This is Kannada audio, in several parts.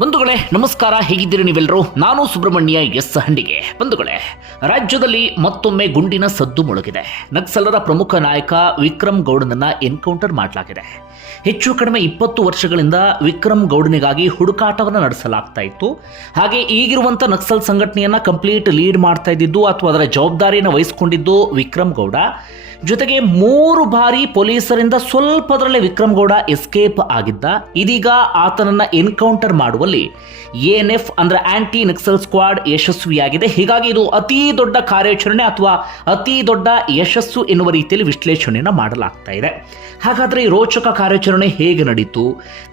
ಬಂಧುಗಳೇ, ನಮಸ್ಕಾರ, ಹೇಗಿದ್ದೀರಿ ನೀವೆಲ್ಲರೂ ನಾನು ಸುಬ್ರಹ್ಮಣ್ಯ ಎಸ್ ಹಂಡಿಗೆ. ಬಂಧುಗಳೇ, ರಾಜ್ಯದಲ್ಲಿ ಮತ್ತೊಮ್ಮೆ ಗುಂಡಿನ ಸದ್ದು ಮೊಳಗಿದೆ. ನಕ್ಸಲರ ಪ್ರಮುಖ ನಾಯಕ ವಿಕ್ರಮ್ ಗೌಡನನ್ನ ಎನ್ಕೌಂಟರ್ ಮಾಡಲಾಗಿದೆ. ಹೆಚ್ಚು ಕಡಿಮೆ ಇಪ್ಪತ್ತು ವರ್ಷಗಳಿಂದ ವಿಕ್ರಮ್ ಗೌಡನಿಗಾಗಿ ಹುಡುಕಾಟವನ್ನು ನಡೆಸಲಾಗ್ತಾ ಇತ್ತು. ಹಾಗೆ ಈಗಿರುವಂಥ ನಕ್ಸಲ್ ಸಂಘಟನೆಯನ್ನು ಕಂಪ್ಲೀಟ್ ಲೀಡ್ ಮಾಡ್ತಾ ಇದ್ದಿದ್ದು ಅಥವಾ ಅದರ ಜವಾಬ್ದಾರಿಯನ್ನು ವಹಿಸಿಕೊಂಡಿದ್ದು ವಿಕ್ರಮ್ ಗೌಡ. ಜೊತೆಗೆ ಮೂರು ಬಾರಿ ಪೊಲೀಸರಿಂದ ಸ್ವಲ್ಪದರಲ್ಲೇ ವಿಕ್ರಮ್ ಗೌಡ ಎಸ್ಕೇಪ್ ಆಗಿದ್ದ. ಇದೀಗ ಆತನನ್ನು ಎನ್ಕೌಂಟರ್ ಮಾಡುವಲ್ಲಿ ಎನ್ ಎಫ್ ಅಂದ್ರೆ ಆಂಟಿ ನಕ್ಸಲ್ ಸ್ಕ್ವಾಡ್ ಯಶಸ್ವಿಯಾಗಿದೆ. ಹೀಗಾಗಿ ಇದು ಅತಿ ದೊಡ್ಡ ಕಾರ್ಯಾಚರಣೆ ಅಥವಾ ಅತಿ ದೊಡ್ಡ ಯಶಸ್ಸು ಎನ್ನುವ ರೀತಿಯಲ್ಲಿ ವಿಶ್ಲೇಷಣೆಯನ್ನು ಮಾಡಲಾಗ್ತಾ ಇದೆ. ಹಾಗಾದ್ರೆ ಈ ರೋಚಕ ಕಾರ್ಯಾಚರಣೆ ಹೇಗೆ ನಡೀತು?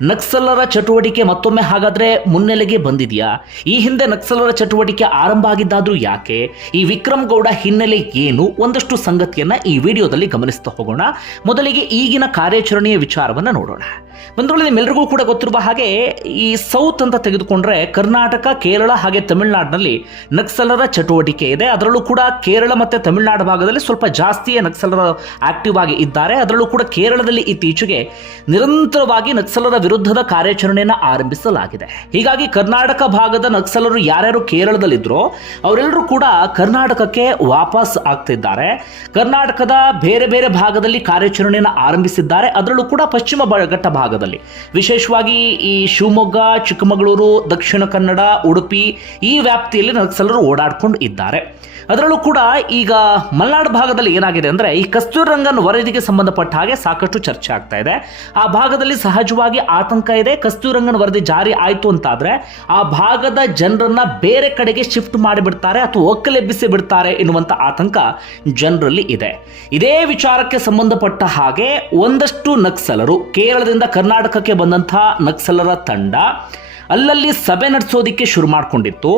ನಕ್ಸಲರ ಚಟುವಟಿಕೆ ಮತ್ತೊಮ್ಮೆ ಹಾಗಾದ್ರೆ ಮುನ್ನೆಲೆಗೆ ಬಂದಿದೆಯಾ? ಈ ಹಿಂದೆ ನಕ್ಸಲರ ಚಟುವಟಿಕೆ ಆರಂಭ ಆಗಿದ್ದಾದ್ರೂ ಯಾಕೆ? ಈ ವಿಕ್ರಮ್ ಗೌಡ ಹಿನ್ನೆಲೆ ಏನು? ಒಂದಷ್ಟು ಸಂಗತಿಯನ್ನ ಈ ವಿಡಿಯೋದಲ್ಲಿ ಗಮನಿಸ್ತಾ ಹೋಗೋಣ. ಮೊದಲಿಗೆ ಈಗಿನ ಕಾರ್ಯಾಚರಣೆಯ ವಿಚಾರವನ್ನ ನೋಡೋಣ. ಬಂದ್ರೆ ನಿಮ್ಮೆಲ್ಲರಿಗೂ ಕೂಡ ಗೊತ್ತಿರುವ ಹಾಗೆ ಈ ಸೌತ್ ಅಂತ ತೆಗೆದುಕೊಂಡ್ರೆ ಕರ್ನಾಟಕ, ಕೇರಳ ಹಾಗೆ ತಮಿಳುನಾಡಿನಲ್ಲಿ ನಕ್ಸಲರ ಚಟುವಟಿಕೆ ಇದೆ. ಅದರಲ್ಲೂ ಕೂಡ ಕೇರಳ ಮತ್ತೆ ತಮಿಳುನಾಡು ಭಾಗದಲ್ಲಿ ಸ್ವಲ್ಪ ಜಾಸ್ತಿಯೇ ನಕ್ಸಲರ ಆಕ್ಟಿವ್ ಆಗಿ ಇದ್ದಾರೆ. ಅದರಲ್ಲೂ ಕೂಡ ಕೇರಳದಲ್ಲಿ ಇತ್ತೀಚೆಗೆ ನಿರಂತರವಾಗಿ ನಕ್ಸಲರ ವಿರುದ್ಧದ ಕಾರ್ಯಾಚರಣೆಯನ್ನು ಆರಂಭಿಸಲಾಗಿದೆ. ಹೀಗಾಗಿ ಕರ್ನಾಟಕ ಭಾಗದ ನಕ್ಸಲರು ಯಾರ್ಯಾರು ಕೇರಳದಲ್ಲಿದ್ದರೋ ಅವರೆಲ್ಲರೂ ಕೂಡ ಕರ್ನಾಟಕಕ್ಕೆ ವಾಪಸ್ ಆಗ್ತಿದ್ದಾರೆ. ಕರ್ನಾಟಕದ ಬೇರೆ ಬೇರೆ ಭಾಗದಲ್ಲಿ ಕಾರ್ಯಾಚರಣೆಯನ್ನು ಆರಂಭಿಸಿದ್ದಾರೆ. ಅದರಲ್ಲೂ ಕೂಡ ಪಶ್ಚಿಮ ಘಟ್ಟ ಭಾಗದಲ್ಲಿ. ವಿಶೇಷವಾಗಿ ಈ ಶಿವಮೊಗ್ಗ, ಚಿಕ್ಕಮಗಳೂರು ದಕ್ಷಿಣ ಕನ್ನಡ, ಉಡುಪಿ ಈ ವ್ಯಾಪ್ತಿಯಲ್ಲಿ ನಕ್ಸಲರು ಓಡಾಡ್ಕೊಂಡು ಇದ್ದಾರೆ. ಅದರಲ್ಲೂ ಕೂಡ ಈಗ ಮಲೆನಾಡು ಭಾಗದಲ್ಲಿ ಏನಾಗಿದೆ ಅಂದರೆ ಈ ಕಸ್ತೂರಿ ರಂಗನ್ ವರದಿಗೆ ಸಂಬಂಧಪಟ್ಟ ಹಾಗೆ ಸಾಕಷ್ಟು ಚರ್ಚೆ ಆಗ್ತಾ ಇದೆ. ಆ ಭಾಗದಲ್ಲಿ ಸಹಜವಾಗಿ ಆತಂಕ ಇದೆ. ಕಸ್ತೂರಿ ರಂಗನ್ ವರದಿ ಜಾರಿ ಆಯಿತು ಅಂತಾದರೆ ಆ ಭಾಗದ ಜನರನ್ನ ಬೇರೆ ಕಡೆಗೆ ಶಿಫ್ಟ್ ಮಾಡಿಬಿಡ್ತಾರೆ ಅಥವಾ ಒಕ್ಕಲೆಬ್ಬಿಸಿ ಬಿಡ್ತಾರೆ ಎನ್ನುವಂಥ ಆತಂಕ ಜನರಲ್ಲಿ ಇದೆ. ಇದೇ ವಿಚಾರಕ್ಕೆ ಸಂಬಂಧಪಟ್ಟ ಹಾಗೆ ಒಂದಷ್ಟು ನಕ್ಸಲರು, ಕೇರಳದಿಂದ ಕರ್ನಾಟಕಕ್ಕೆ ಬಂದಂಥ ನಕ್ಸಲರ ತಂಡ ಅಲ್ಲಲ್ಲಿ ಸಭೆ ನಡೆಸೋದಕ್ಕೆ ಶುರು ಮಾಡ್ಕೊಂಡಿತ್ತು.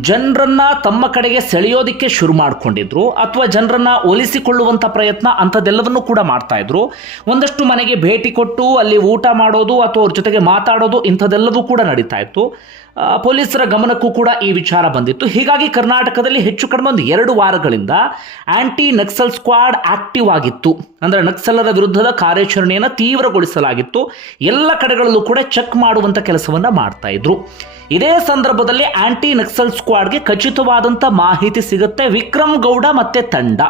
ಜನರನ್ನ ತಮ್ಮ ಕಡೆಗೆ ಸೆಳೆಯೋದಿಕ್ಕೆ ಶುರು ಮಾಡಿಕೊಂಡಿದ್ರು. ಅಥವಾ ಜನರನ್ನ ಒಲಿಸಿಕೊಳ್ಳುವಂತ ಪ್ರಯತ್ನ ಅಂಥದ್ದೆಲ್ಲವನ್ನು ಕೂಡ ಮಾಡ್ತಾ ಇದ್ರು. ಒಂದಷ್ಟು ಮನೆಗೆ ಭೇಟಿ ಕೊಟ್ಟು ಅಲ್ಲಿ ಊಟ ಮಾಡೋದು ಅಥವಾ ಅವ್ರ ಜೊತೆಗೆ ಮಾತಾಡೋದು ಇಂಥದ್ದೆಲ್ಲವೂ ಕೂಡ ನಡೀತಾ ಇತ್ತು. ಪೊಲೀಸರ ಗಮನಕ್ಕೂ ಕೂಡ ಈ ವಿಚಾರ ಬಂದಿತ್ತು. ಹೀಗಾಗಿ ಕರ್ನಾಟಕದಲ್ಲಿ ಹೆಚ್ಚು ಕಡಿಮೆ ಒಂದು ಎರಡು ವಾರಗಳಿಂದ ಆಂಟಿ ನಕ್ಸಲ್ ಸ್ಕ್ವಾಡ್ ಆಕ್ಟಿವ್ ಆಗಿತ್ತು. ಅಂದರೆ ನಕ್ಸಲರ ವಿರುದ್ಧದ ಕಾರ್ಯಾಚರಣೆಯನ್ನು ತೀವ್ರಗೊಳಿಸಲಾಗಿತ್ತು. ಎಲ್ಲ ಕಡೆಗಳಲ್ಲೂ ಕೂಡ ಚೆಕ್ ಮಾಡುವಂಥ ಕೆಲಸವನ್ನು ಮಾಡ್ತಾ ಇದ್ರು. ಇದೇ ಸಂದರ್ಭದಲ್ಲಿ ಆಂಟಿ ನಕ್ಸಲ್ ಸ್ಕ್ವಾಡ್ಗೆ ಖಚಿತವಾದಂಥ ಮಾಹಿತಿ ಸಿಗುತ್ತೆ ವಿಕ್ರಮ್ ಗೌಡ ಮತ್ತೆ ತಂಡ.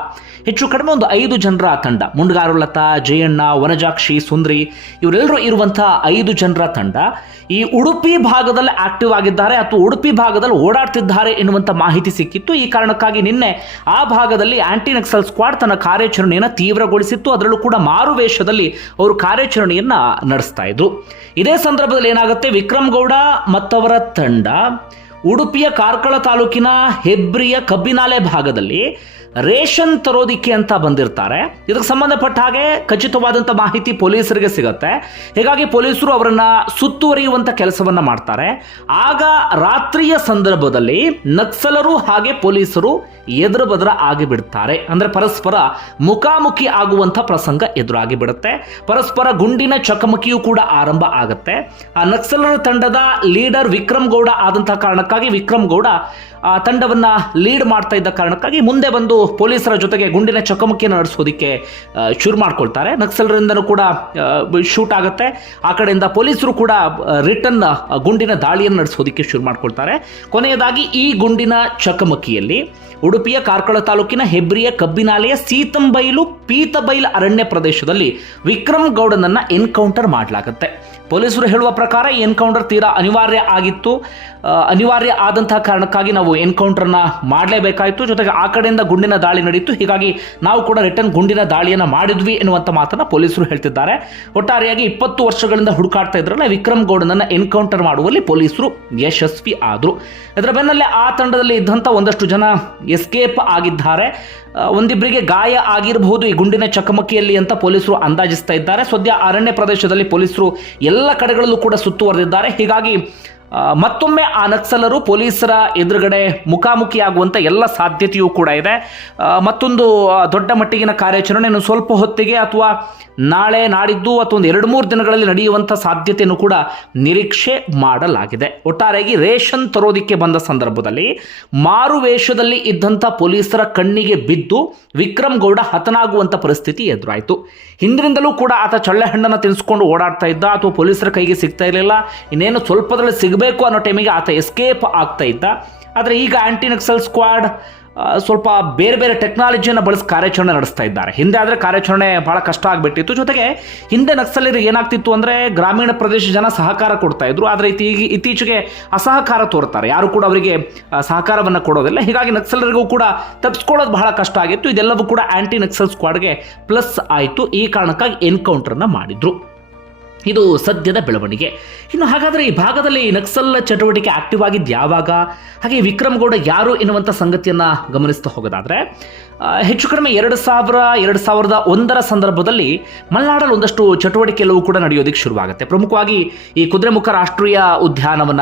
ಹೆಚ್ಚು ಕಡಿಮೆ ಒಂದು ಐದು ಜನರ ತಂಡ. ಮುಂಡ್ಗಾರು ಲತಾ, ಜಯಣ್ಣ, ವನಜಾಕ್ಷಿ, ಸುಂದ್ರಿ ಇವರೆಲ್ಲರೂ ಇರುವಂತಹ ಐದು ಜನರ ತಂಡ. ಈ ಉಡುಪಿ ಭಾಗದಲ್ಲಿ ಆಕ್ಟಿವ್ ಆಗಿದ್ದಾರೆ, ಅಥವಾ ಉಡುಪಿ ಭಾಗದಲ್ಲಿ ಓಡಾಡ್ತಿದ್ದಾರೆ ಎನ್ನುವಂಥ ಮಾಹಿತಿ ಸಿಕ್ಕಿತ್ತು. ಈ ಕಾರಣಕ್ಕಾಗಿ ನಿನ್ನೆ ಆ ಭಾಗದಲ್ಲಿ ಆಂಟಿ ನಕ್ಸಲ್ ಸ್ಕ್ವಾಡ್ ತನ್ನ ಕಾರ್ಯಾಚರಣೆಯನ್ನು ತೀವ್ರಗೊಳಿಸಿತ್ತು. ಅದರಲ್ಲೂ ಕೂಡ ಮಾರು ವೇಷದಲ್ಲಿ ಅವರು ಕಾರ್ಯಾಚರಣೆಯನ್ನು ನಡೆಸ್ತಾ ಇದ್ರು. ಇದೇ ಸಂದರ್ಭದಲ್ಲಿ ಏನಾಗುತ್ತೆ? ವಿಕ್ರಮ್ ಗೌಡ ಮತ್ತವರ ತಂಡ. ಉಡುಪಿಯ ಕಾರ್ಕಳ ತಾಲೂಕಿನ ಹೆಬ್ರಿಯ ಕಬ್ಬಿನಾಲೆ ಭಾಗದಲ್ಲಿ ರೇಷನ್ ತರೋದಿಕ್ಕೆ ಅಂತ ಬಂದಿರ್ತಾರೆ. ಇದಕ್ಕೆ ಸಂಬಂಧಪಟ್ಟ ಹಾಗೆ ಖಚಿತವಾದಂಥ ಮಾಹಿತಿ ಪೊಲೀಸರಿಗೆ ಸಿಗುತ್ತೆ. ಹೀಗಾಗಿ ಪೊಲೀಸರು ಅವರನ್ನ ಸುತ್ತುವರಿಯುವಂಥ ಕೆಲಸವನ್ನ ಮಾಡ್ತಾರೆ. ಆಗ ರಾತ್ರಿಯ ಸಂದರ್ಭದಲ್ಲಿ ನಕ್ಸಲರು ಹಾಗೆ ಪೊಲೀಸರು ಎದುರು ಬದರ ಆಗಿಬಿಡ್ತಾರೆ. ಅಂದ್ರೆ ಪರಸ್ಪರ ಮುಖಾಮುಖಿ ಆಗುವಂಥ ಪ್ರಸಂಗ ಎದುರಾಗಿ ಬಿಡುತ್ತೆ ಪರಸ್ಪರ ಗುಂಡಿನ ಚಕಮಕಿಯೂ ಕೂಡ ಆರಂಭ ಆಗುತ್ತೆ. ಆ ನಕ್ಸಲರ ತಂಡದ ಲೀಡರ್ ವಿಕ್ರಮ್ ಗೌಡ ಆದಂತಹ ಕಾರಣಕ್ಕಾಗಿ ವಿಕ್ರಮ್ ಗೌಡ ಆ ತಂಡವನ್ನ ಲೀಡ್ ಮಾಡ್ತಾ ಇದ್ದ ಕಾರಣಕ್ಕಾಗಿ ಮುಂದೆ ಬಂದು ಪೊಲೀಸರ ಜೊತೆಗೆ ಗುಂಡಿನ ಚಕಮಕಿಯನ್ನು ನಡೆಸೋದಿಕ್ಕೆ ಶುರು ಮಾಡ್ಕೊಳ್ತಾರೆ. ನಕ್ಸಲರಿಂದನೂ ಕೂಡ ಶೂಟ್ ಆಗುತ್ತೆ. ಆ ಕಡೆಯಿಂದ ಪೊಲೀಸರು ಕೂಡ ರಿಟರ್ನ್ ಗುಂಡಿನ ದಾಳಿಯನ್ನು ನಡೆಸೋದಿಕ್ಕೆ ಶುರು ಮಾಡ್ಕೊಳ್ತಾರೆ. ಕೊನೆಯದಾಗಿ ಈ ಗುಂಡಿನ ಚಕಮಕಿಯಲ್ಲಿ ಉಡುಪಿಯ ಕಾರ್ಕಳ ತಾಲೂಕಿನ ಹೆಬ್ರಿಯ ಕಬ್ಬಿನಾಲೆಯ ಸೀತಂಬೈಲು ಪೀತಬೈಲ್ ಅರಣ್ಯ ಪ್ರದೇಶದಲ್ಲಿ ವಿಕ್ರಮ್ ಗೌಡನನ್ನ ಎನ್ಕೌಂಟರ್ ಮಾಡಲಾಗುತ್ತೆ. ಪೊಲೀಸರು ಹೇಳುವ ಪ್ರಕಾರ ಈ ಎನ್ಕೌಂಟರ್ ತೀರಾ ಅನಿವಾರ್ಯ ಆಗಿತ್ತು. ಅನಿವಾರ್ಯ ಆದಂತಹ ಕಾರಣಕ್ಕಾಗಿ ನಾವು ಎನ್ಕೌಂಟರ್ನ ಮಾಡಲೇಬೇಕಾಯಿತು. ಜೊತೆಗೆ ಆ ಕಡೆಯಿಂದ ಗುಂಡಿನ ದಾಳಿ ನಡೆಯಿತು ಹೀಗಾಗಿ ನಾವು ಕೂಡ ರಿಟರ್ನ್ ಗುಂಡಿನ ದಾಳಿಯನ್ನು ಮಾಡಿದ್ವಿ ಎನ್ನುವಂಥ ಮಾತನ್ನ ಪೊಲೀಸರು ಹೇಳ್ತಿದ್ದಾರೆ. ಒಟ್ಟಾರೆಯಾಗಿ ಇಪ್ಪತ್ತು ವರ್ಷಗಳಿಂದ ಹುಡುಕಾಡ್ತಾ ಇದ್ರಲ್ಲ ವಿಕ್ರಮ್ ಗೌಡನನ್ನ ಎನ್ಕೌಂಟರ್ ಮಾಡುವಲ್ಲಿ ಪೊಲೀಸರು ಯಶಸ್ವಿ ಆದರು. ಇದರ ಬೆನ್ನಲ್ಲೇ ಆ ತಂಡದಲ್ಲಿ ಇದ್ದಂಥ ಒಂದಷ್ಟು ಜನ ಎಸ್ಕೇಪ್ ಆಗಿದ್ದಾರೆ. ಒಂದಿಬ್ಬರಿಗೆ ಗಾಯ ಆಗಿರಬಹುದು ಈ ಗುಂಡಿನ ಚಕಮಕಿಯಲ್ಲಿ ಅಂತ ಪೊಲೀಸರು ಅಂದಾಜಿಸ್ತಾ ಇದ್ದಾರೆ. ಸದ್ಯ ಅರಣ್ಯ ಪ್ರದೇಶದಲ್ಲಿ ಪೊಲೀಸರು ಎಲ್ಲ ಕಡೆಗಳಲ್ಲೂ ಕೂಡ ಸುತ್ತುವರೆದಿದ್ದಾರೆ. ಹೀಗಾಗಿ ಮತ್ತೊಮ್ಮೆ ಆ ನಕ್ಸಲರು ಪೊಲೀಸರ ಎದುರುಗಡೆ ಮುಖಾಮುಖಿಯಾಗುವಂಥ ಎಲ್ಲ ಸಾಧ್ಯತೆಯೂ ಕೂಡ ಇದೆ. ಮತ್ತೊಂದು ದೊಡ್ಡ ಮಟ್ಟಿಗಿನ ಕಾರ್ಯಾಚರಣೆಯನ್ನು ಸ್ವಲ್ಪ ಹೊತ್ತಿಗೆ ಅಥವಾ ನಾಳೆ ನಾಡಿದ್ದು ಅಥವಾ ಒಂದು ಎರಡು ಮೂರು ದಿನಗಳಲ್ಲಿ ನಡೆಯುವಂಥ ಸಾಧ್ಯತೆಯನ್ನು ಕೂಡ ನಿರೀಕ್ಷೆ ಮಾಡಲಾಗಿದೆ. ಒಟ್ಟಾರೆಯಾಗಿ ರೇಷನ್ ತರೋದಿಕ್ಕೆ ಬಂದ ಸಂದರ್ಭದಲ್ಲಿ ಮಾರು ವೇಷದಲ್ಲಿ ಇದ್ದಂಥ ಪೊಲೀಸರ ಕಣ್ಣಿಗೆ ಬಿದ್ದು ವಿಕ್ರಮ್ ಗೌಡ ಹತನಾಗುವಂಥ ಪರಿಸ್ಥಿತಿ ಎದುರಾಯಿತು. ಹಿಂದಿನಿಂದಲೂ ಕೂಡ ಆತ ಚಳ್ಳೆಹಣ್ಣನ್ನು ತಿನ್ನಿಸ್ಕೊಂಡು ಓಡಾಡ್ತಾ ಇದ್ದ ಅಥವಾ ಪೊಲೀಸರ ಕೈಗೆ ಸಿಗ್ತಾ ಇರಲಿಲ್ಲ. ಇನ್ನೇನು ಸ್ವಲ್ಪದಲ್ಲಿ ಸಿಗ ಸಿಗಬೇಕು ಅನ್ನೋ ಟೈಮಿಗೆ ಆತ ಎಸ್ಕೇಪ್ ಆಗ್ತಾ ಇದ್ದ. ಆದರೆ ಈಗ ಆಂಟಿ ನಕ್ಸಲ್ ಸ್ಕ್ವಾಡ್ ಸ್ವಲ್ಪ ಬೇರೆ ಬೇರೆ ಟೆಕ್ನಾಲಜಿಯನ್ನು ಬಳಸಿ ಕಾರ್ಯಾಚರಣೆ ನಡೆಸ್ತಾ ಇದ್ದಾರೆ. ಹಿಂದೆ ಆದರೆ ಕಾರ್ಯಾಚರಣೆ ಭಾಳ ಕಷ್ಟ ಆಗಿಬಿಟ್ಟಿತ್ತು. ಜೊತೆಗೆ ಹಿಂದೆ ನಕ್ಸಲರಿಗೆ ಏನಾಗ್ತಿತ್ತು ಅಂದರೆ ಗ್ರಾಮೀಣ ಪ್ರದೇಶ ಜನ ಸಹಕಾರ ಕೊಡ್ತಾ ಇದ್ರು. ಆದರೆ ಇತ್ತೀ- ಇತ್ತೀಚೆಗೆ ಅಸಹಕಾರ ತೋರ್ತಾರೆ. ಯಾರು ಕೂಡ ಅವರಿಗೆ ಸಹಕಾರವನ್ನು ಕೊಡೋದಿಲ್ಲ. ಹೀಗಾಗಿ ನಕ್ಸಲರಿಗೂ ಕೂಡ ತಪ್ಪಿಸ್ಕೊಳ್ಳೋದು ಬಹಳ ಕಷ್ಟ ಆಗಿತ್ತು. ಇದೆಲ್ಲವೂ ಕೂಡ ಆ್ಯಂಟಿ ನಕ್ಸಲ್ ಸ್ಕ್ವಾಡ್ಗೆ ಪ್ಲಸ್ ಆಯಿತು. ಈ ಕಾರಣಕ್ಕಾಗಿ ಎನ್ಕೌಂಟರ್ನ ಮಾಡಿದ್ರು. ಇದು ಸದ್ಯದ ಬೆಳವಣಿಗೆ. ಇನ್ನು ಹಾಗಾದರೆ ಈ ಭಾಗದಲ್ಲಿ ನಕ್ಸಲ್ ಚಟುವಟಿಕೆ ಆಕ್ಟಿವ್ ಆಗಿದ್ದು ಯಾವಾಗ? ಹಾಗೆ ವಿಕ್ರಮ್ ಗೌಡ ಯಾರು ಎನ್ನುವಂಥ ಸಂಗತಿಯನ್ನು ಗಮನಿಸ್ತಾ ಹೋಗೋದಾದರೆ ಹೆಚ್ಚು ಕಡಿಮೆ ಎರಡು ಸಾವಿರ, ಎರಡು ಸಾವಿರದ ಒಂದರ ಸಂದರ್ಭದಲ್ಲಿ ಮಲೆನಾಡಲ್ಲಿ ಒಂದಷ್ಟು ಚಟುವಟಿಕೆಗಳು ಕೂಡ ನಡೆಯೋದಕ್ಕೆ ಶುರುವಾಗುತ್ತೆ. ಪ್ರಮುಖವಾಗಿ ಈ ಕುದುರೆಮುಖ ರಾಷ್ಟ್ರೀಯ ಉದ್ಯಾನವನ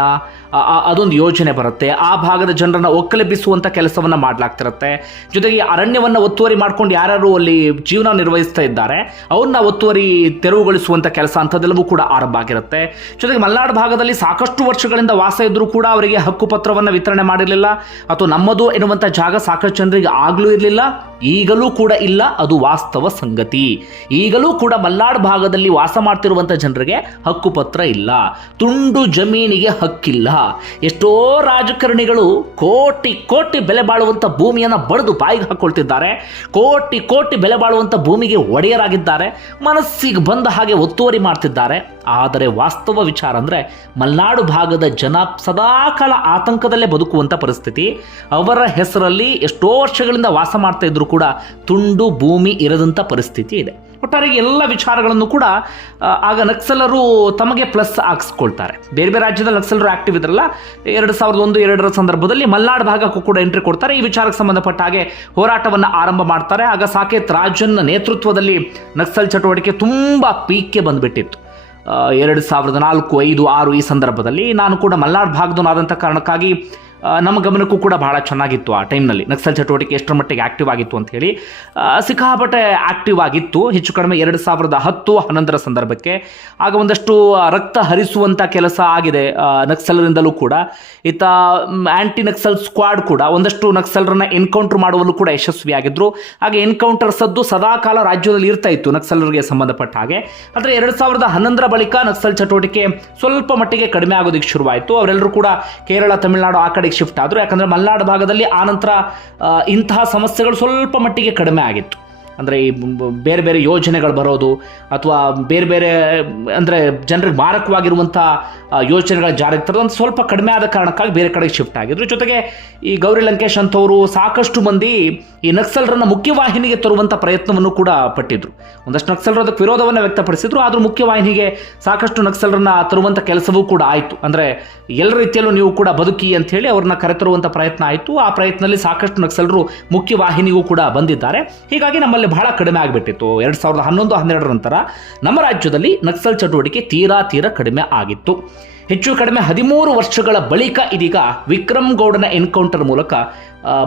ಅದೊಂದು ಯೋಜನೆ ಬರುತ್ತೆ. ಆ ಭಾಗದ ಜನರನ್ನು ಒಕ್ಕಲೆಬ್ಬಿಸುವಂಥ ಕೆಲಸವನ್ನು ಮಾಡಲಾಗ್ತಿರುತ್ತೆ. ಜೊತೆಗೆ ಅರಣ್ಯವನ್ನು ಒತ್ತುವರಿ ಮಾಡ್ಕೊಂಡು ಯಾರ್ಯಾರು ಅಲ್ಲಿ ಜೀವನ ನಿರ್ವಹಿಸ್ತಾ ಇದ್ದಾರೆ, ಅವ್ರನ್ನ ಒತ್ತುವರಿ ತೆರವುಗೊಳಿಸುವಂಥ ಕೆಲಸ ಅಂಥದ್ದೆಲ್ಲವೂ ಕೂಡ ಆರಂಭ ಆಗಿರುತ್ತೆ. ಜೊತೆಗೆ ಮಲೆನಾಡು ಭಾಗದಲ್ಲಿ ಸಾಕಷ್ಟು ವರ್ಷಗಳಿಂದ ವಾಸ ಇದ್ದರೂ ಕೂಡ ಅವರಿಗೆ ಹಕ್ಕುಪತ್ರವನ್ನು ವಿತರಣೆ ಮಾಡಿರಲಿಲ್ಲ, ಅಥವಾ ನಮ್ಮದು ಎನ್ನುವಂಥ ಜಾಗ ಸಾಕಷ್ಟು ಜನರಿಗೆ ಆಗಲೂ ಇರಲಿಲ್ಲ, ಈಗಲೂ ಕೂಡ ಇಲ್ಲ, ಅದು ವಾಸ್ತವ ಸಂಗತಿ. ಈಗಲೂ ಕೂಡ ಮಲ್ನಾಡು ಭಾಗದಲ್ಲಿ ವಾಸ ಮಾಡ್ತಿರುವಂಥ ಜನರಿಗೆ ಹಕ್ಕುಪತ್ರ ಇಲ್ಲ. ತುಂಡು ಜಮೀನಿಗೆ ಹಕ್ಕಿಲ್ಲ. ಎಷ್ಟೋ ರಾಜಕಾರಣಿಗಳು ಕೋಟಿ ಕೋಟಿ ಬೆಲೆ ಬಾಳುವಂಥ ಭೂಮಿಯನ್ನು ಬಡಿದು ಬಾಯಿಗೆ ಹಾಕೊಳ್ತಿದ್ದಾರೆ. ಕೋಟಿ ಕೋಟಿ ಬೆಲೆ ಬಾಳುವಂಥ ಭೂಮಿಗೆ ಒಡೆಯರಾಗಿದ್ದಾರೆ. ಮನಸ್ಸಿಗೆ ಬಂದ ಹಾಗೆ ಒತ್ತುವರಿ ಮಾಡ್ತಿದ್ದಾರೆ. ಆದರೆ ವಾಸ್ತವ ವಿಚಾರ ಅಂದರೆ ಮಲೆನಾಡು ಭಾಗದ ಜನ ಸದಾಕಾಲ ಆತಂಕದಲ್ಲೇ ಬದುಕುವಂಥ ಪರಿಸ್ಥಿತಿ. ಅವರ ಹೆಸರಲ್ಲಿ ಎಷ್ಟೋ ವರ್ಷಗಳಿಂದ ವಾಸ ಮಾಡ್ತಾ ಇದ್ರು ಕೂಡ ತುಂಡು ಭೂಮಿ ಇರದಂಥ ಪರಿಸ್ಥಿತಿ ಇದೆ. ಒಟ್ಟಾರೆ ಎಲ್ಲ ವಿಚಾರಗಳನ್ನು ಕೂಡ ಆಗ ನಕ್ಸಲರು ತಮಗೆ ಪ್ಲಸ್ ಹಾಕ್ಸ್ಕೊಳ್ತಾರೆ. ಬೇರೆ ಬೇರೆ ರಾಜ್ಯದಲ್ಲಿ ನಕ್ಸಲರು ಆಕ್ಟಿವ್ ಇದ್ರಲ್ಲ, ಎರಡು ಸಾವಿರದ ಒಂದು, ಎರಡರ ಸಂದರ್ಭದಲ್ಲಿ ಮಲ್ನಾಡು ಭಾಗಕ್ಕೂ ಕೂಡ ಎಂಟ್ರಿ ಕೊಡ್ತಾರೆ. ಈ ವಿಚಾರಕ್ಕೆ ಸಂಬಂಧಪಟ್ಟ ಹಾಗೆ ಹೋರಾಟವನ್ನು ಆರಂಭ ಮಾಡ್ತಾರೆ. ಆಗ ಸಾಕೇತ್ ರಾಜನ್ ನೇತೃತ್ವದಲ್ಲಿ ನಕ್ಸಲ್ ಚಟುವಟಿಕೆ ತುಂಬ ಪೀಕ್ಗೆ ಬಂದ್ಬಿಟ್ಟಿತ್ತು. ಎರಡು ಸಾವಿರದ ನಾಲ್ಕು, ಐದು, ಆರು ಈ ಸಂದರ್ಭದಲ್ಲಿ ನಾನು ಕೂಡ ಮಲ್ನಾಡು ಭಾಗದವನಾದಂಥ ಕಾರಣಕ್ಕಾಗಿ ನಮ್ಮ ಗಮನಕ್ಕೂ ಕೂಡ ಬಹಳ ಚೆನ್ನಾಗಿತ್ತು ಆ ಟೈಮ್ನಲ್ಲಿ. ನಕ್ಸಲ್ ಚಟುವಟಿಕೆ ಎಷ್ಟರ ಮಟ್ಟಿಗೆ ಆಕ್ಟಿವ್ ಆಗಿತ್ತು ಅಂತ ಹೇಳಿ. ಸಿಕ್ಕಾಪಟ್ಟೆ ಆಕ್ಟಿವ್ ಆಗಿತ್ತು. ಹೆಚ್ಚು ಕಡಿಮೆ ಎರಡು ಸಾವಿರದ ಹತ್ತು, ಹನ್ನೊಂದರ ಸಂದರ್ಭಕ್ಕೆ. ಆಗ ಒಂದಷ್ಟು ರಕ್ತ ಹರಿಸುವಂಥ ಕೆಲಸ ಆಗಿದೆ ನಕ್ಸಲರಿಂದಲೂ ಕೂಡ. ಈತ ಆ್ಯಂಟಿ ನಕ್ಸಲ್ ಸ್ಕ್ವಾಡ್ ಕೂಡ ಒಂದಷ್ಟು ನಕ್ಸಲರನ್ನ ಎನ್ಕೌಂಟರ್ ಮಾಡುವಲ್ಲೂ ಕೂಡ ಯಶಸ್ವಿಯಾಗಿದ್ದರು ಹಾಗೆ ಎನ್ಕೌಂಟರ್ ಸದ್ದು ಸದಾಕಾಲ ರಾಜ್ಯದಲ್ಲಿ ಇರ್ತಾ ಇತ್ತು ನಕ್ಸಲರಿಗೆ ಸಂಬಂಧಪಟ್ಟ ಹಾಗೆ. ಆದರೆ ಎರಡು ಸಾವಿರದ ಹನ್ನೊಂದರ ಬಳಿಕ ನಕ್ಸಲ್ ಚಟುವಟಿಕೆ ಸ್ವಲ್ಪ ಮಟ್ಟಿಗೆ ಕಡಿಮೆ ಆಗೋದಕ್ಕೆ ಶುರುವಾಯಿತು. ಅವರೆಲ್ಲರೂ ಕೂಡ ಕೇರಳ, ತಮಿಳುನಾಡು ಆ ಕಡೆಗೆ ಶಿಫ್ಟ್ ಆದರು ಯಾಕಂದರೆ ಮಲೆನಾಡು ಭಾಗದಲ್ಲಿ ಆನಂತರ ಇಂತಹ ಸಮಸ್ಯೆಗಳು ಸ್ವಲ್ಪ ಮಟ್ಟಿಗೆ ಕಡಿಮೆ ಆಗಿತ್ತು. ಅಂದರೆ ಈ ಬೇರೆ ಬೇರೆ ಯೋಜನೆಗಳು ಬರೋದು ಅಥವಾ ಬೇರೆ ಬೇರೆ, ಅಂದರೆ ಜನರಿಗೆ ಮಾರಕವಾಗಿರುವಂಥ ಯೋಜನೆಗಳ ಜಾರಿಗೆ ತರೋದು ಒಂದು ಸ್ವಲ್ಪ ಕಡಿಮೆ ಆದ ಕಾರಣಕ್ಕಾಗಿ ಬೇರೆ ಕಡೆಗೆ ಶಿಫ್ಟ್ ಆಗಿದ್ರು. ಜೊತೆಗೆ ಈ ಗೌರಿ ಲಂಕೇಶ್ ಅಂಥವರು ಸಾಕಷ್ಟು ಮಂದಿ ಈ ನಕ್ಸಲರನ್ನ ಮುಖ್ಯವಾಹಿನಿಗೆ ತರುವಂಥ ಪ್ರಯತ್ನವನ್ನು ಕೂಡ ಪಟ್ಟಿದ್ರು. ಒಂದಷ್ಟು ನಕ್ಸಲರು ಅದಕ್ಕೆ ವಿರೋಧವನ್ನು ವ್ಯಕ್ತಪಡಿಸಿದ್ರು, ಆದರೂ ಮುಖ್ಯವಾಹಿನಿಗೆ ಸಾಕಷ್ಟು ನಕ್ಸಲರನ್ನ ತರುವಂಥ ಕೆಲಸವೂ ಕೂಡ ಆಯಿತು. ಅಂದರೆ ಎಲ್ಲ ರೀತಿಯಲ್ಲೂ ನೀವು ಕೂಡ ಬದುಕಿ ಅಂತ ಅವ್ರನ್ನ ಕರೆತರುವಂಥ ಪ್ರಯತ್ನ ಆಯಿತು. ಆ ಪ್ರಯತ್ನದಲ್ಲಿ ಸಾಕಷ್ಟು ನಕ್ಸಲರು ಮುಖ್ಯವಾಹಿನಿಗೂ ಕೂಡ ಬಂದಿದ್ದಾರೆ. ಹೀಗಾಗಿ ನಮ್ಮಲ್ಲಿ ಬಹಳ ಕಡಿಮೆ ಆಗಿಬಿಟ್ಟಿತ್ತು. ಎರಡು ಸಾವಿರದ ಹನ್ನೊಂದು ಹನ್ನೆರಡರ ನಂತರ ನಮ್ಮ ರಾಜ್ಯದಲ್ಲಿ ನಕ್ಸಲ್ ಚಟುವಟಿಕೆ ತೀರಾ ತೀರಾ ಕಡಿಮೆ ಆಗಿತ್ತು. ಹೆಚ್ಚು ಕಡಿಮೆ ಹದಿಮೂರು ವರ್ಷಗಳ ಬಳಿಕ ಇದೀಗ ವಿಕ್ರಮ್ ಗೌಡನ ಎನ್ಕೌಂಟರ್ ಮೂಲಕ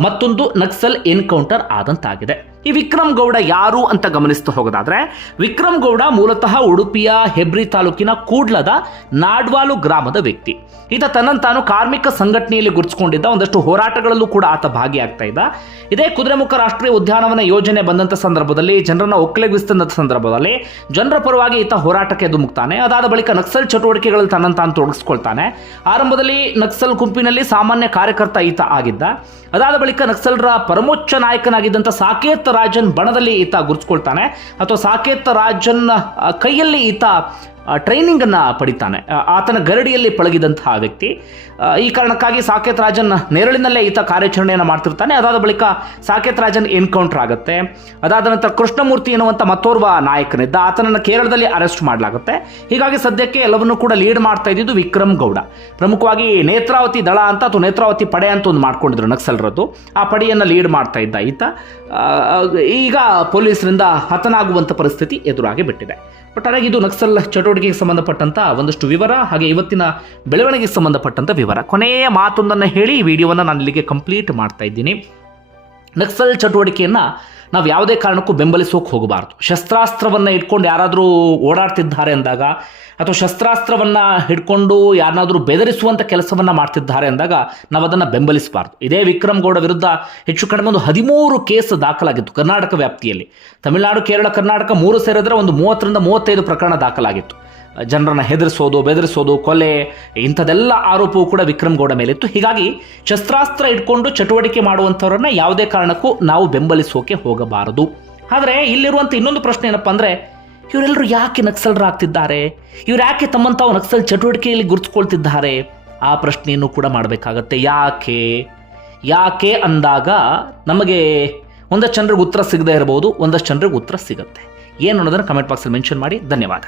ಮತ್ತೊಂದು ನಕ್ಸಲ್ ಎನ್ಕೌಂಟರ್ ಆದಂತಾಗಿದೆ. ಈ ವಿಕ್ರಮ್ ಗೌಡ ಯಾರು ಅಂತ ಗಮನಿಸ್ತಾ ಹೋಗೋದಾದ್ರೆ, ವಿಕ್ರಮ್ ಗೌಡ ಮೂಲತಃ ಉಡುಪಿಯ ಹೆಬ್ರಿ ತಾಲೂಕಿನ ಕೂಡ್ಲದ ನಾಡ್ವಾಲು ಗ್ರಾಮದ ವ್ಯಕ್ತಿ. ಈತ ತನ್ನನ್ನು ತಾನು ಕಾರ್ಮಿಕ ಸಂಘಟನೆಯಲ್ಲಿ ಗುರುತಿಸಿಕೊಂಡಿದ್ದ, ಒಂದಷ್ಟು ಹೋರಾಟಗಳಲ್ಲೂ ಕೂಡ ಆತ ಭಾಗಿಯಾಗ್ತಾ ಇದ್ದ. ಇದೇ ಕುದುರೆಮುಖ ರಾಷ್ಟ್ರೀಯ ಉದ್ಯಾನವನ ಯೋಜನೆ ಬಂದಂಥ ಸಂದರ್ಭದಲ್ಲಿ, ಜನರನ್ನ ಒಕ್ಕಲೆಗಿಸಿದಂಥ ಸಂದರ್ಭದಲ್ಲಿ ಜನರ ಪರವಾಗಿ ಈತ ಹೋರಾಟಕ್ಕೆ ಧುಮುಕ್ತಾನೆ ಅದಾದ ಬಳಿಕ ನಕ್ಸಲ್ ಚಟುವಟಿಕೆಗಳಲ್ಲಿ ತನ್ನ ತಾನು ತೊಡಗಿಸ್ಕೊಳ್ತಾನೆ. ಆರಂಭದಲ್ಲಿ ನಕ್ಸಲ್ ಗುಂಪಿನಲ್ಲಿ ಸಾಮಾನ್ಯ ಕಾರ್ಯಕರ್ತ ಈತ ಆಗಿದ್ದ. ಅದಾದ ಬಳಿಕ ನಕ್ಸಲರ ಪರಮೋಚ್ಚ ನಾಯಕನಾಗಿದ್ದಂಥ ಸಾಕೇತ್ ರಾಜನ್ ಬಣದಲ್ಲಿ ಈತ ಗುರುತಿಸ್ಕೊಳ್ತಾನೆ. ಅಥವಾ ಸಾಕೇತ್ ರಾಜನ್ ಕೈಯಲ್ಲಿ ಈತ ಟ್ರೈನಿಂಗ್ ಅನ್ನ ಪಡಿತಾನೆ. ಆತನ ಗರಡಿಯಲ್ಲಿ ಪಳಗಿದಂತಹ ವ್ಯಕ್ತಿ ಈ ಕಾರಣಕ್ಕಾಗಿ ಸಾಕೇತ್ ರಾಜನ್ ನೆರಳಿನಲ್ಲೇ ಈತ ಕಾರ್ಯಾಚರಣೆಯನ್ನು ಮಾಡ್ತಿರ್ತಾನೆ. ಅದಾದ ಬಳಿಕ ಸಾಕೇತ್ ರಾಜನ್ ಎನ್ಕೌಂಟರ್ ಆಗುತ್ತೆ. ಅದಾದ ನಂತರ ಕೃಷ್ಣಮೂರ್ತಿ ಎನ್ನುವಂಥ ಮತ್ತೋರ್ವ ನಾಯಕನಿದ್ದ. ಆತನನ್ನು ಕೇರಳದಲ್ಲಿ ಅರೆಸ್ಟ್ ಮಾಡಲಾಗುತ್ತೆ. ಹೀಗಾಗಿ ಸದ್ಯಕ್ಕೆ ಎಲ್ಲವನ್ನೂ ಕೂಡ ಲೀಡ್ ಮಾಡ್ತಾ ಇದ್ದಿದ್ದು ವಿಕ್ರಮ್ ಗೌಡ. ಪ್ರಮುಖವಾಗಿ ನೇತ್ರಾವತಿ ದಳ ಅಂತ ಅಥವಾ ನೇತ್ರಾವತಿ ಪಡೆ ಅಂತ ಒಂದು ಮಾಡ್ಕೊಂಡಿದ್ರು ನಕ್ಸಲರದ್ದು. ಆ ಪಡೆಯನ್ನು ಲೀಡ್ ಮಾಡ್ತಾ ಇದ್ದ ಈತ. ಈಗ ಪೊಲೀಸರಿಂದ ಹತನಾಗುವಂಥ ಪರಿಸ್ಥಿತಿ ಎದುರಾಗಿ ಬಿಟ್ಟಿದೆ. ಒಟ್ಟಾರೆ ಇದು ನಕ್ಸಲ್ ಚಟುವಟಿಕೆಗೆ ಸಂಬಂಧಪಟ್ಟಂತ ಒಂದಷ್ಟು ವಿವರ, ಹಾಗೆ ಇವತ್ತಿನ ಬೆಳವಣಿಗೆಗೆ ಸಂಬಂಧಪಟ್ಟಂತ ವಿವರ. ಕೊನೆಯ ಮಾತೊಂದನ್ನು ಹೇಳಿ ವಿಡಿಯೋವನ್ನು ನಾನು ಇಲ್ಲಿಗೆ ಕಂಪ್ಲೀಟ್ ಮಾಡ್ತಾ ಇದ್ದೀನಿ. ನಕ್ಸಲ್ ಚಟುವಟಿಕೆಯನ್ನು ನಾವು ಯಾವುದೇ ಕಾರಣಕ್ಕೂ ಬೆಂಬಲಿಸೋಕೆ ಹೋಗಬಾರ್ದು. ಶಸ್ತ್ರಾಸ್ತ್ರವನ್ನು ಇಟ್ಕೊಂಡು ಯಾರಾದರೂ ಓಡಾಡ್ತಿದ್ದಾರೆ ಅಂದಾಗ ಅಥವಾ ಶಸ್ತ್ರಾಸ್ತ್ರವನ್ನು ಹಿಡ್ಕೊಂಡು ಯಾರನ್ನಾದರೂ ಬೆದರಿಸುವಂಥ ಕೆಲಸವನ್ನು ಮಾಡ್ತಿದ್ದಾರೆ ಅಂದಾಗ ನಾವು ಅದನ್ನು ಬೆಂಬಲಿಸಬಾರ್ದು. ಇದೇ ವಿಕ್ರಮ್ ಗೌಡ ವಿರುದ್ಧ ಹೆಚ್ಚು ಕಡಿಮೆ ಒಂದು ಹದಿಮೂರು ಕೇಸ್ ದಾಖಲಾಗಿತ್ತು ಕರ್ನಾಟಕ ವ್ಯಾಪ್ತಿಯಲ್ಲಿ. ತಮಿಳುನಾಡು, ಕೇರಳ, ಕರ್ನಾಟಕ ಮೂರು ಸೇರಿದ್ರೆ ಒಂದು ಮೂವತ್ತರಿಂದ ಮೂವತ್ತೈದು ಪ್ರಕರಣ ದಾಖಲಾಗಿತ್ತು. ಜನರನ್ನ ಹೆದರಿಸೋದು, ಬೆದರಿಸೋದು, ಕೊಲೆ, ಇಂಥದೆಲ್ಲ ಆರೋಪವು ಕೂಡ ವಿಕ್ರಮ್ ಗೌಡ ಮೇಲಿತ್ತು. ಹೀಗಾಗಿ ಶಸ್ತ್ರಾಸ್ತ್ರ ಇಟ್ಕೊಂಡು ಚಟುವಟಿಕೆ ಮಾಡುವಂಥವ್ರನ್ನ ಯಾವುದೇ ಕಾರಣಕ್ಕೂ ನಾವು ಬೆಂಬಲಿಸೋಕೆ ಹೋಗಬಾರದು. ಆದರೆ ಇಲ್ಲಿರುವಂಥ ಇನ್ನೊಂದು ಪ್ರಶ್ನೆ ಏನಪ್ಪ ಅಂದರೆ ಇವರೆಲ್ಲರೂ ಯಾಕೆ ನಕ್ಸಲರಾಗ್ತಿದ್ದಾರೆ? ಇವ್ರು ಯಾಕೆ ತಮ್ಮನ್ನು ತಾವು ನಕ್ಸಲ್ ಚಟುವಟಿಕೆಯಲ್ಲಿ ಗುರುತಿಸ್ಕೊಳ್ತಿದ್ದಾರೆ? ಆ ಪ್ರಶ್ನೆಯನ್ನು ಕೂಡ ಮಾಡಬೇಕಾಗತ್ತೆ. ಯಾಕೆ? ಯಾಕೆ ಅಂದಾಗ ನಮಗೆ ಒಂದಷ್ಟು ಜನರಿಗೆ ಉತ್ತರ ಸಿಗದೇ ಇರಬಹುದು ಒಂದಷ್ಟು ಜನರಿಗೆ ಉತ್ತರ ಸಿಗುತ್ತೆ. ಏನು ಅನ್ನೋದನ್ನು ಕಮೆಂಟ್ ಬಾಕ್ಸಲ್ಲಿ ಮೆನ್ಷನ್ ಮಾಡಿ. ಧನ್ಯವಾದ.